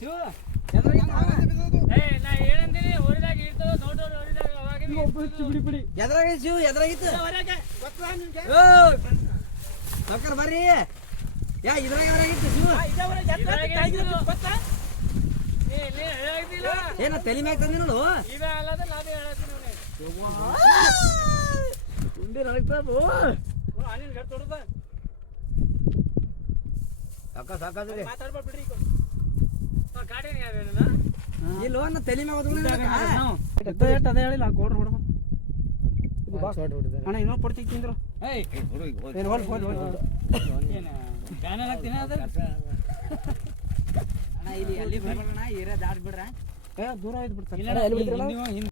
ಶಿವ ನಾ ಏನಂತೀನಿ ಹೊರದಾಗ ಇರ್ತದ ದೊಡ್ಡ ಹೊರದಾಗ ಅವಾಗ ಎದ್ರಾಗ ಶಿವ ಎದ್ರಾಗಿತ್ತು ಸಕ್ಕರ್ ಬರ್ರಿ ಯಾ ಇದ್ರಾಗ ಎದ್ರಾಗಿತ್ತು ಶಿವ ಏನ ತಲೆ ಮ್ಯಾಗ ತಂದಿ ನೋಡು ಇದ ಅಲ್ಲದಲ್ಲ ಅದೇ ಹೇಳತ್ತೀನಿ ಉಂಡಿ ನಡೀತದ ಅನಿಲ್ ಗಟ್ಟ ಹೊಡೆದ ಸಾಕಾದ್ರಿ ಮಾತಾಡ್ಬೇಡ ಬಿಡ್ರಿ ಗಾಡಿ ಇಲ್ಲ ನಾ ತಲೆ ಮ್ಯಾಗ ಅದೇ ಹೇಳಿಲ್ಲ ಗೋಡ್ರ ಹೊಡೆದ ಅಣ್ಣ ಇನ್ನೊಂದು ಪಡ್ತಿ ತಿಂದ್ರು ಬ್ಯಾನರ್ ಹಾಕ್ತೀನಿ ಅದ ಅಣ್ಣ ಇಲ್ಲಿ ಎಲ್ಲಿ ಬರ್ಬೇಡಣ್ಣ ಏರಿಯಾ ದಾಟ್ ಬಿಡ್ರ ದೂರ ಆಯ್ತು ಬಿಡ್ತಾರೆ